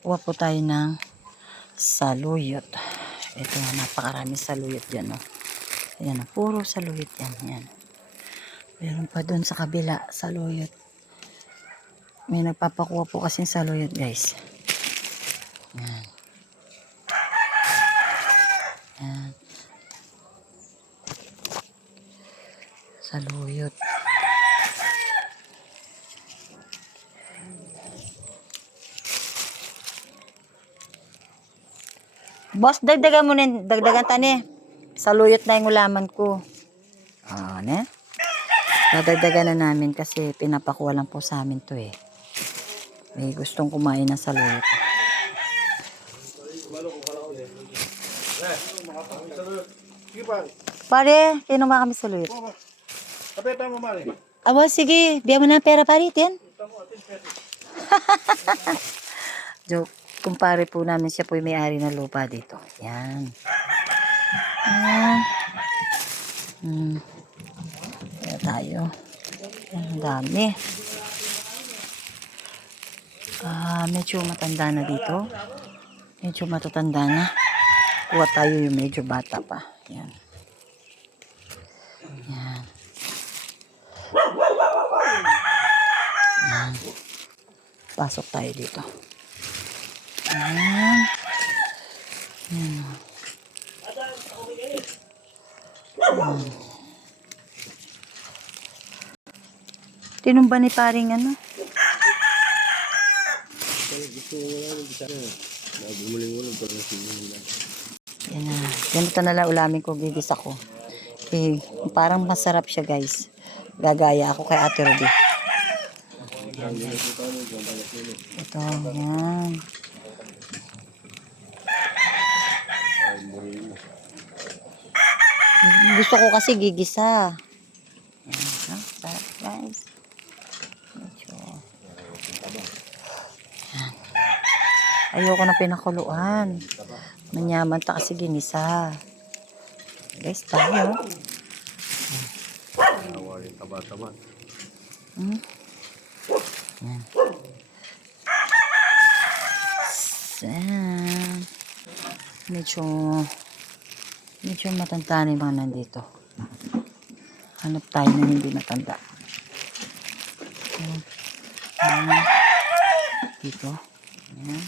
Kuha po tayo ng saluyot. Ito, napakarami saluyot dyan, oh. Ayan, puro saluyot yan. Ayan. Meron pa dun sa kabila, saluyot. May nagpapakuha po kasing saluyot, guys. Ayan. Ayan. Saluyot. Boss, dagdagan mo na, dagdagan tani. Saluyot na yung ulaman ko. Ne? Dadagdagan na namin kasi pinapakuha lang po sa amin to eh. May gustong kumain ng saluyot. Pare, kinuha kami saluyot. Kapeta mo, Mari. Awa, sige. Biya mo na pera, pare. Yan. Joke. Kumpare po namin siya po yung may-ari ng lupa dito. Yan. Ayan. Kaya tayo. Ang dami. Medyo matanda na dito. Medyo matatanda na. Kuha tayo yung medyo bata pa. Yan. Yan. Yan. Pasok tayo dito. Ayan. Ayan. Ayan. Tinumba ni paring ano? Yan na. Ganito na lang ulamin ko, gigis ako. Okay. Parang masarap siya, guys. Gagaya ako kay Ate Ruby. Ito, yan. Gusto ko kasi gigisa. Yan, sarap, guys. Medyo. Yan. Ayoko na pinakuluan. Manyaman ta kasi ginisa. Guys, tayo. Yan. Yan. Medyo matanda na yung mga nandito. Hanap tayo na hindi matanda. Yan. Dito. Yan.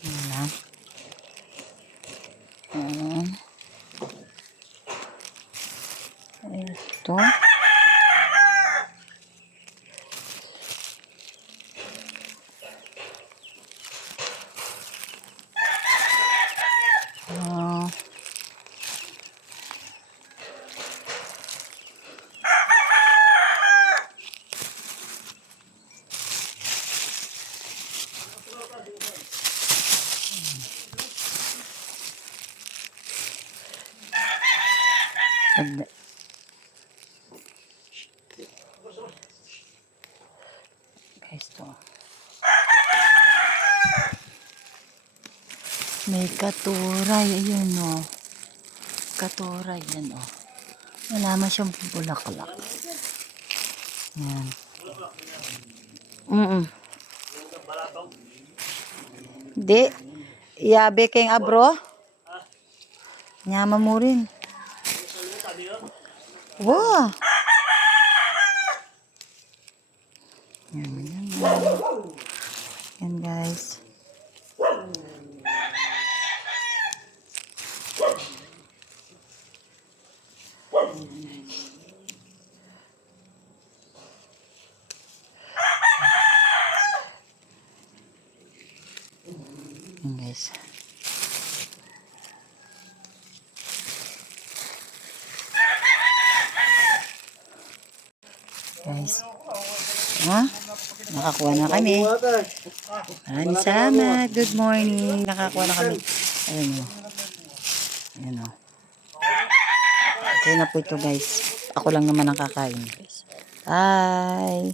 Yan. Yan. Ito. Guys, to. May katuray. Ayun, o. Katuray. Yan, o. Wala man siyang bulaklak. Yan. Di. Iyabe kayong abro. Nyama mo rin. Wow. Yan, yan, yan. Yan, guys. Yan, guys. Guys. Nakakuha na kami. Maraming salamat. Good morning. Nakakuha na kami. Ayan o. Ayan o. Okay na po ito, guys. Ako lang naman ang kakain, guys. Bye.